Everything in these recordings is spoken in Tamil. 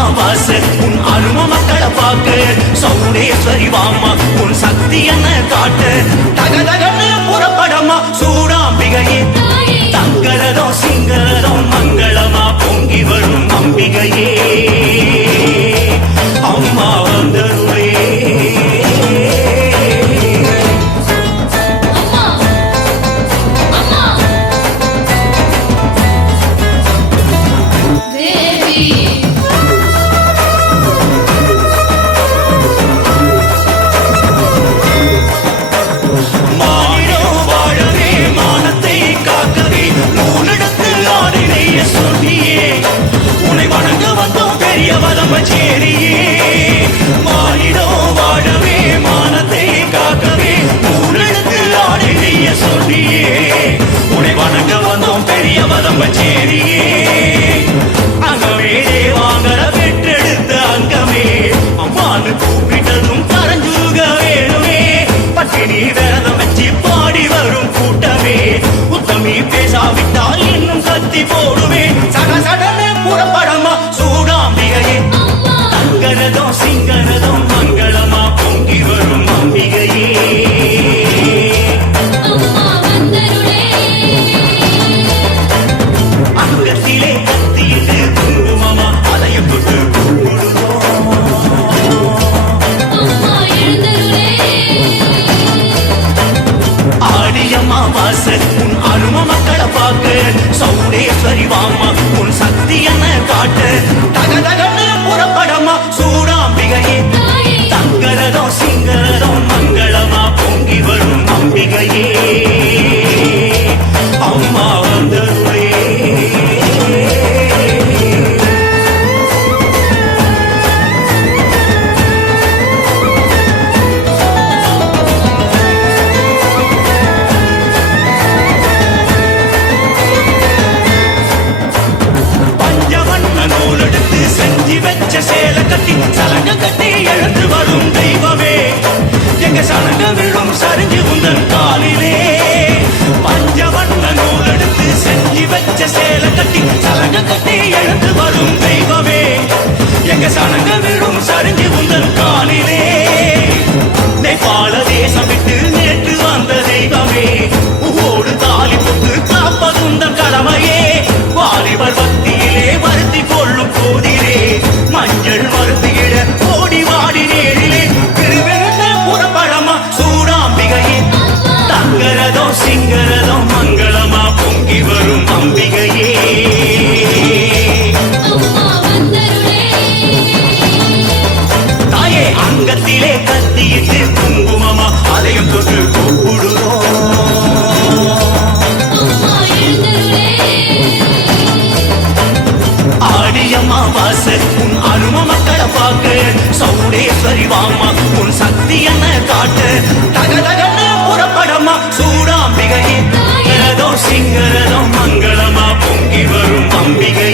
அமாவாசை உன் அரும மக்களை பார்க்க சௌடேஸ்வரி வாமா உன் சக்தி என்ன காட்டு? தகதகன்னு புறப்படமா சூடாம்பிகையே. தங்கரதோ சிங்கரதோ மங்களமா பொங்கி வரும் அம்பிகையே చేరి காட்ட. தகதகன்னு புறப்படமா சூடாம்பிகையே சிங்கரதம் மங்களமா பொங்கி வரும் அம்பிகை.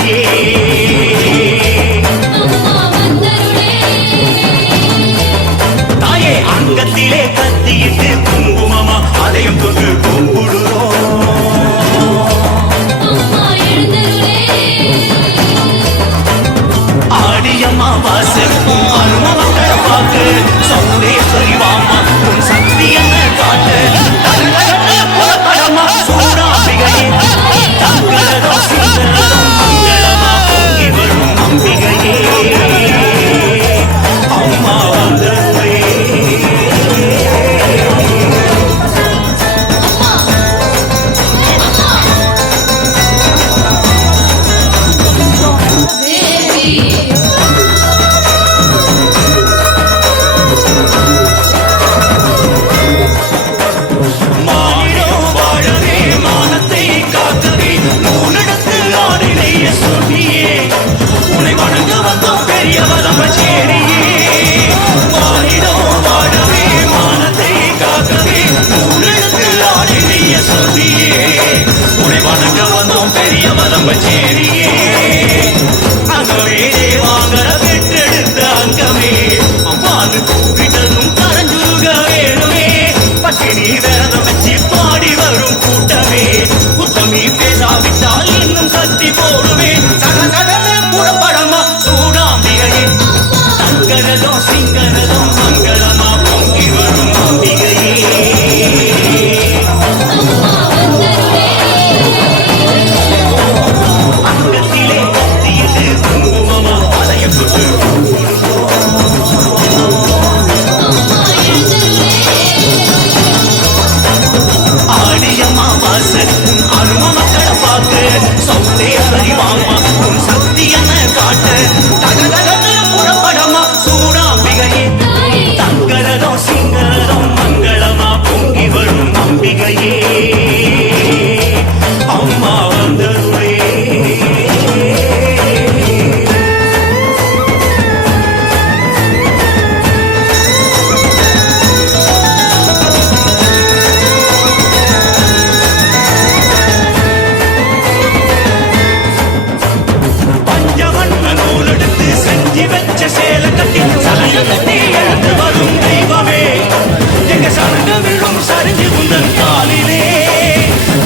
சரிஞ்சு உந்தன் காலிலே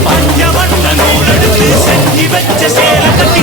பஞ்சவண்ண நூலெடுத்து செஞ்சு வச்ச சேலை கட்டி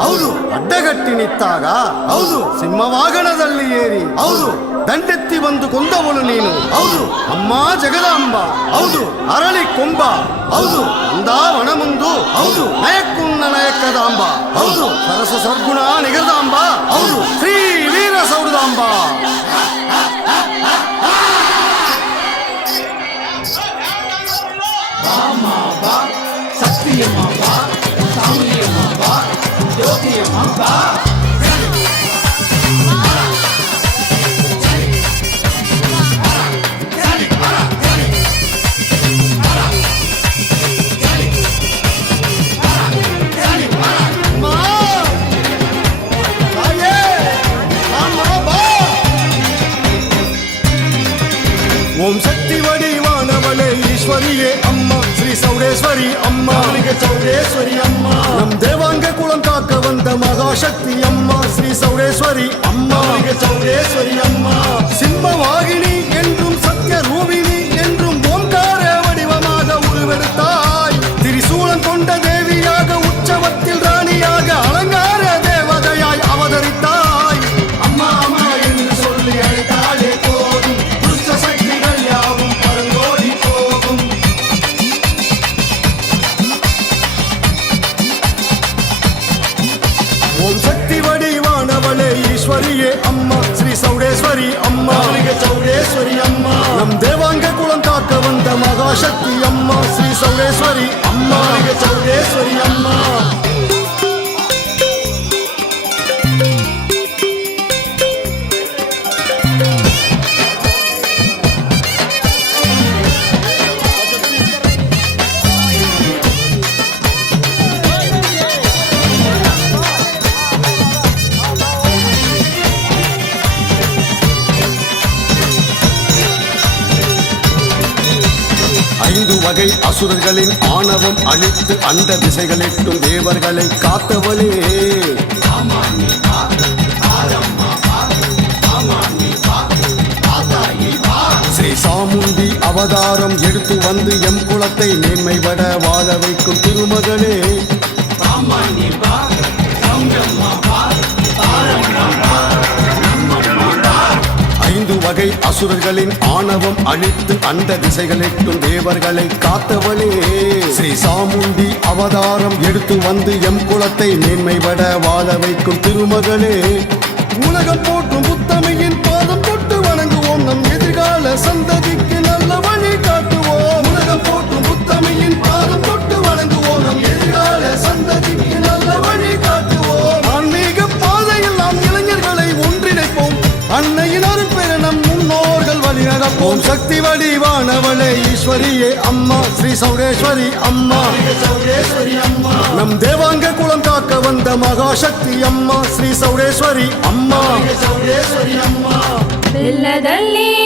ಹೌದು. ಅಡ್ಡಗಟ್ಟಿ ನಿಂತಾಗ ಹೌದು. ಸಿಂಹವಾಗಣದಲ್ಲಿ ಏರಿ ಹೌದು. ದಂಡೆತ್ತಿ ಬಂದು ಕೊಂದವಳು ನೀನು. ಹೌದು. ಅಮ್ಮ ಜಗದಾಂಬ. ಹೌದು. ಅರಳಿ ಕೊಂಬ. ಹೌದು. ಅಂದಾವಣ ಮುಂದು. ಹೌದು. ನಯಕ್ಕುನ್ನ ನಯಕ್ಕದಾಂಬ ಹೌದು. ಸರಸ ಸದ್ಗುಣ ನಿಗದಾಂಬ ಹೌದು. ಶ್ರೀ ವೀರ ಸೌರದಾಂಬ ஓம் சக்தி வடிவானவளே ஈஸ்வரியே அம்மா ஸ்ரீ சௌடேஸ்வரி அம்மா சௌடேஸ்வரி அம்மா நம் தேவ வந்த மகாசக்தி அம்மா ஸ்ரீ சௌடேஸ்வரி அம்மா அவರಿಗೆ சௌடேஸ்வரி வகை அசுரர்களின் ஆணவம் அழித்து அந்த திசைகளிட்டும் தேவர்களை காத்தவளே. ஸ்ரீ சாமுண்டி அவதாரம் எடுத்து வந்து எம் குலத்தை மேன்மைபட வாழ வைக்கும் திருமகளே. ஐந்து அசுரர்களின் ஆணவம் அழித்து அந்த திசைகளிட்டும் தேவர்களை காத்தவளே. ஸ்ரீ சாமுண்டி அவதாரம் எடுத்து வந்து எம் குலத்தை மேன்மைபட வாழ வைக்கும் திருமகளே. உலகம் போற்றும் புத்தமையின் பாதம் தொட்டு வணங்குவோம் நம் எதிர்கால சந்ததி. ಶ್ರೀ ಸೌರೇಶ್ವರಿ ಅಮ್ಮ. ನಮ್ ದೇವಾಂಗ ಕುಳಂ ಕಾಕ ಬಂದ ಮಹಾಶಕ್ತಿ ಅಮ್ಮ. ಶ್ರೀ ಸೌರೇಶ್ವರಿ ಅಮ್ಮ. ಬೆಲ್ಲದಲ್ಲಿ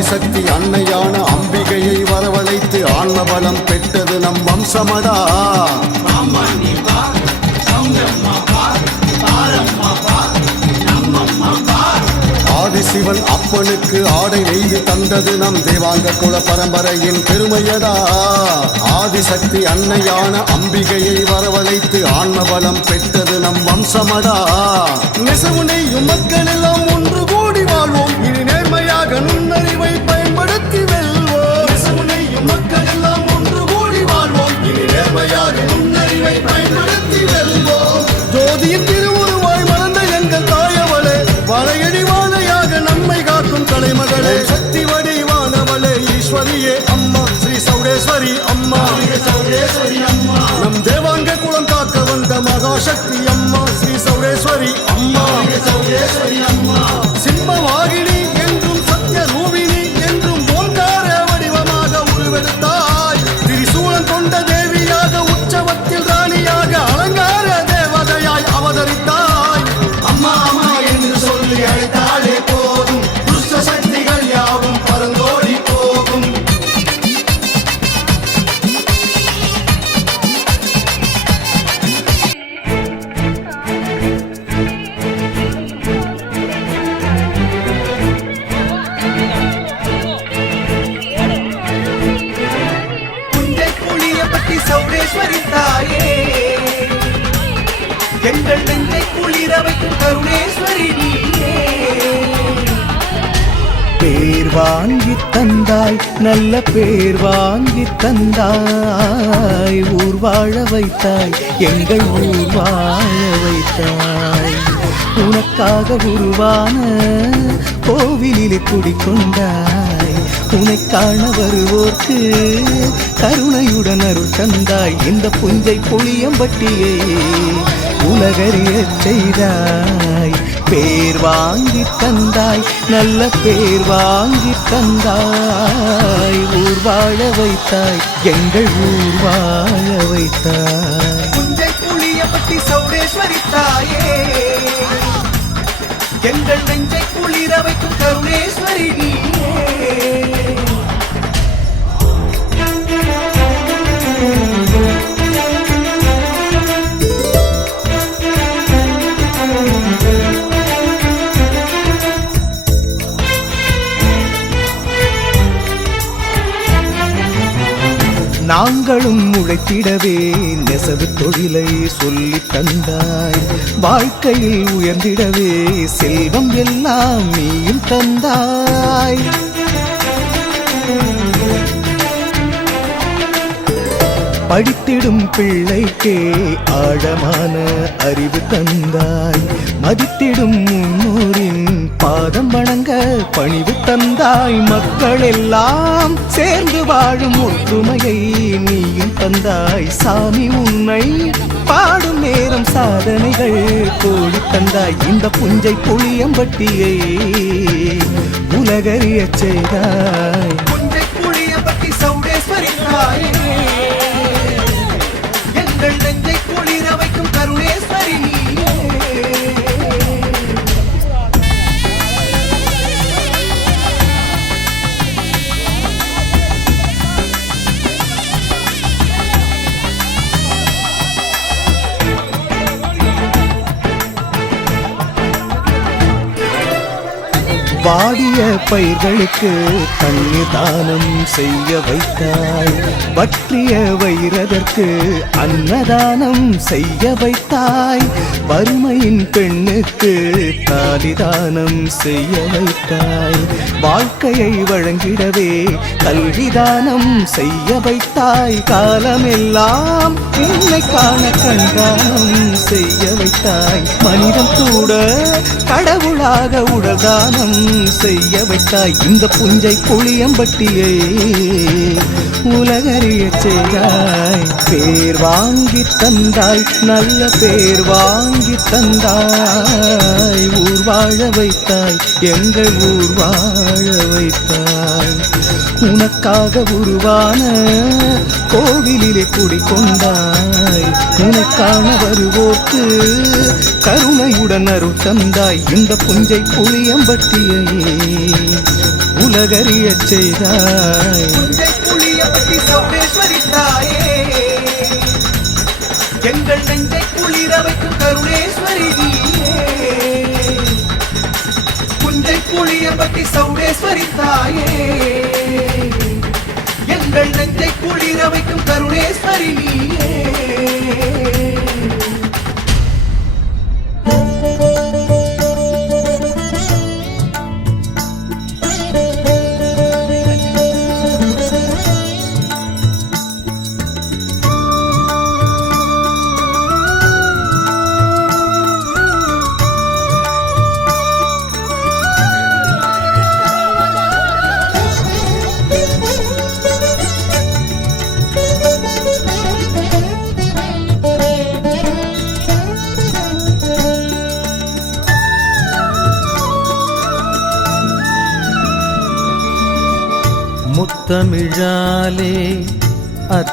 ஆதிசக்தி அன்னையான அம்பிகையை வரவழைத்து ஆன்மபலம் பெற்றது நம் வம்சமடா. ஆதிசிவன் அப்பனுக்கு ஆடை நெய்து தந்தது நம் தேவாங்க குல பரம்பரையின் பெருமையடா. ஆதிசக்தி அன்னையான அம்பிகையை வரவழைத்து ஆன்மபலம் பெற்றது நம் வம்சமடா. நெசவு நெய்யும் மக்கள் எல்லாம் நேர்மையாக பயன்படுத்தி வெல்வோம். மக்கள் எல்லாம் ஒன்று கூடி வாழ்வோம். இனி நேர்மையாக நுண்ணறிவை பயன்படுத்தி வெல்வோம். ஜோதியின் திருவுருவாய் மறந்த எங்கள் தாயவளே வளையடி வாழையாக நம்மை காக்கும் கலைமகளே சக்தி வடிவானவளே ஈஸ்வரியே அம்மா ஸ்ரீ சௌடேஸ்வரி அம்மா. சௌடேஸ்வரி அம்மா நம் தேவாங்க காக்க வந்த மகாசக்தி அம்மா ஸ்ரீ சௌடேஸ்வரி அம்மா. சௌடேஸ்வரி அம்மா தந்தாய் ஊர் வாழ வைத்தாய் எங்கள் ஊர் வாழ வைத்தாய். உனக்காக உருவான கோவிலில் குடிக்கொண்டாய். உனை காண வருவோர்க்கு கருணையுடன் அருள் தந்தாய். இந்த புஞ்சை புளியம்பட்டியை உலகறிய செய்தாய். பேர் வாங்கி தந்தாய் நல்ல பேர் வாங்கி தந்தாய். ஊர் வாழ வைத்தாய் எங்கள் ஊர் வாழ வைத்தாய். புஞ்சை புளியப்பட்டி சௌடேஸ்வரி தாயே. எங்கள் நெஞ்சை குளிர வைக்கும் கருணேஸ்வரி நீ. நாங்களும் உழைத்திடவே நெசவு தொழிலை சொல்லி தந்தாய். வாழ்க்கையில் உயர்ந்திடவே செல்வம் எல்லாம் நீயும் தந்தாய். படித்திடும் பிள்ளைக்கே ஆழமான அறிவு தந்தாய். மதித்திடும் முன்னோர் பாதம் வணங்க பணிவு தந்தாய் மக்கள் எல்லாம் சேர்ந்து வாழும் ஒற்றுமையை நீயும் தந்தாய். சாமி உன்னை பாடும் நேரம் சாதனைகள் கோடி தந்தாய். இந்த புஞ்சை புளியம்பட்டியை உலகறியச் செய்தாய். வாடிய பயிர்களுக்கு தண்ணீர் தானம் செய்ய வைத்தாய். பற்றிய வைரதற்கு அன்னதானம் செய்ய வைத்தாய். வறுமையின் பெண்ணுக்கு தாலிதானம் செய்ய வைத்தாய். வாழ்க்கையை வழங்கிடவே கல்விதானம் செய்ய வைத்தாய். காலமெல்லாம் உன்னை காண கண்தானம் செய்ய வைத்தாய். மனிதம் கூட கடவுளாக உடல்தானம் செய்ய வைத்தாய். இந்த புஞ்சை புளியம்பட்டியை உலகறிய செய்தாய். பேர் வாங்கி தந்தாய் நல்ல பேர் வாங்கி தந்தாய். ஊர் வாழ வைத்தாய் எங்கள் ஊர் வாழ வைத்தாய். உனக்காக உருவான கோவிலிலே குடிக்கொண்டாய். உனக்கான வருவோக்கு கருணையுடன் அருள் தந்தாய். இந்த புஞ்சை புளியம்பட்டியை உலகறிய செய்தாய். எங்கள் நெஞ்சை குளிர வைக்கும் கருணேஸ்வரி நீயே. புஞ்சை புளியப்பட்டி சௌடேஸ்வரி தாயே எங்கள் நெஞ்சை குளிர வைக்கும் கருணேஸ்வரி நீயே.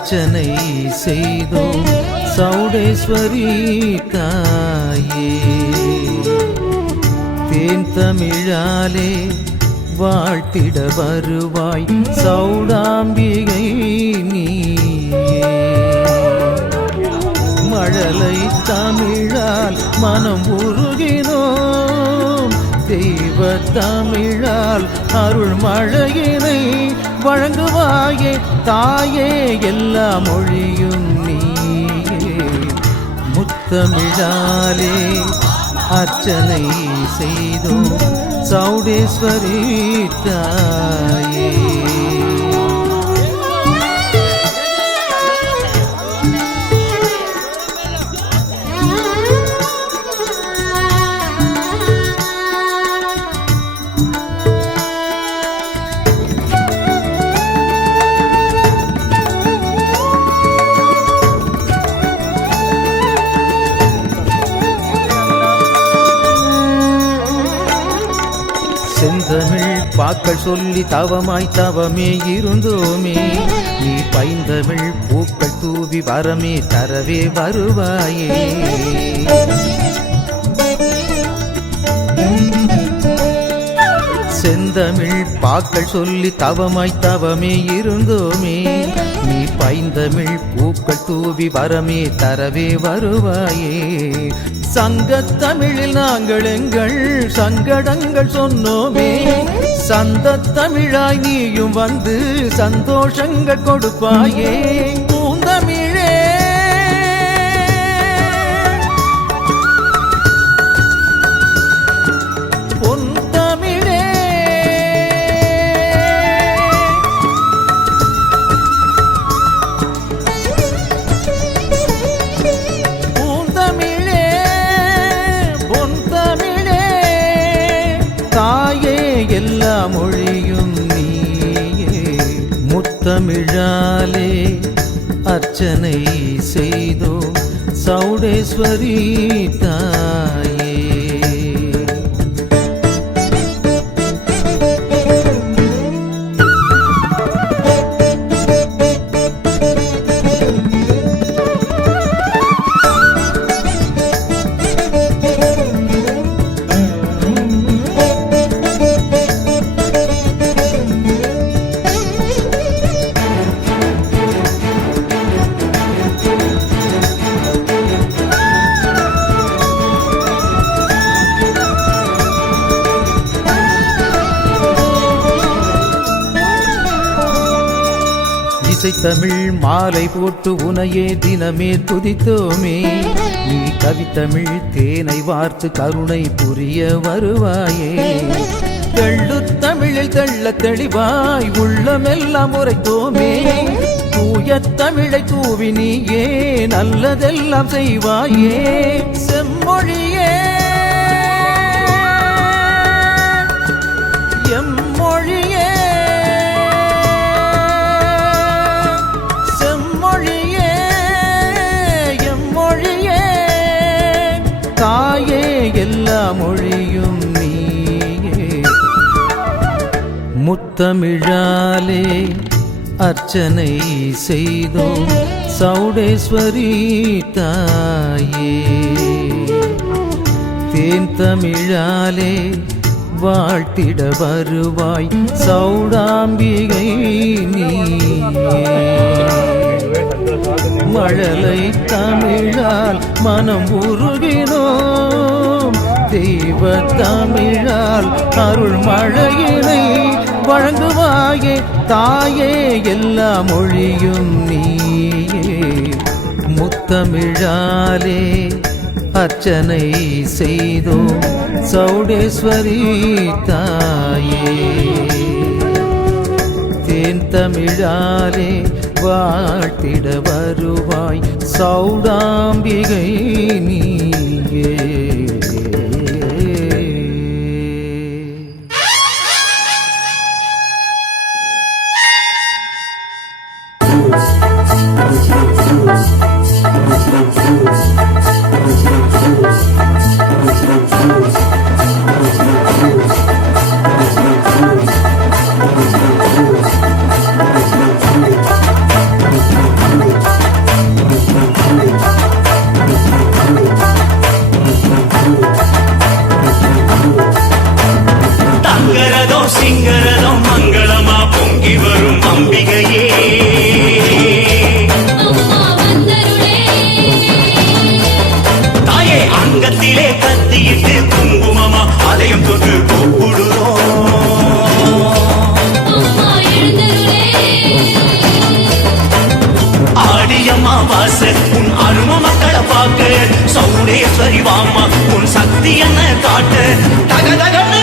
அர்ச்சனை செய்தோம் சௌடேஸ்வரி தாயே. தேன் தமிழாலே வாழ்த்திட வருவாய் சௌடாம்பிகை நீயே. மழலை தமிழால் மனம் உருகினோ தெய்வ தமிழால் அருள் மழையினை வழங்குவாயே தாயே எல்லா மொழியும் நீயே. முத்தமிழாலே அர்ச்சனை செய்தோம் சௌடேஸ்வரி தாயே. வாக்கள் பாக்கள் சொல்லி தவமாய் தவமே இருந்தோமே. நீ பைந்தமிழ் பூக்கள் தூவி வரமே தரவே வருவாயே. செந்தமிழ் பாக்கள் சொல்லி தவமாய் தவமே இருந்தோமே. நீ பைந்தமிழ் பூக்கள் தூவி வரமே தரவே வருவாயே. சங்க தமிழில் நாங்கள் எங்கள் சங்கடங்கள் சொன்னோமே. சந்த தமிழாய் நீயும் வந்து சந்தோஷங்கள் கொடுப்பாயே. அர்ச்சனை செய்தோம். சௌடேஸ்வரி தாய். இசைத்தமிழ் மாலை போட்டு உனையே தினமே துதித்தோமே. நீ கவித்தமிழ் தேனை வார்த்து கருணை புரிய வருவாயே. தெள்ளு தமிழில் தெள்ள தெளிவாய் உள்ளமெல்லாம் உரைத்தோமே. தூய தமிழை தூவி நீயே நல்லதெல்லாம் செய்வாயே. செம்மொழியே முத்தமிழாலே அர்ச்சனை செய்தோம் சௌடேஸ்வரி தாயே. தேன் தமிழாலே வாழ்த்திட வருவாய் சௌடாம்பிகை நீயே. மழலை தமிழால் மனம் உருகினோம். தெய்வ தமிழால் அருள் மழையினை வழங்குவாயே தாயே எல்லா மொழியும் நீயே. முத்தமிழாலே அர்ச்சனை செய்தோம் சௌடேஸ்வரி தாயே. தேன் தமிழாலே வாழ்த்திட வருவாய் சௌடாம்பிகை நீயே. சக்தி என்ன காட்டு? தகதகன்னு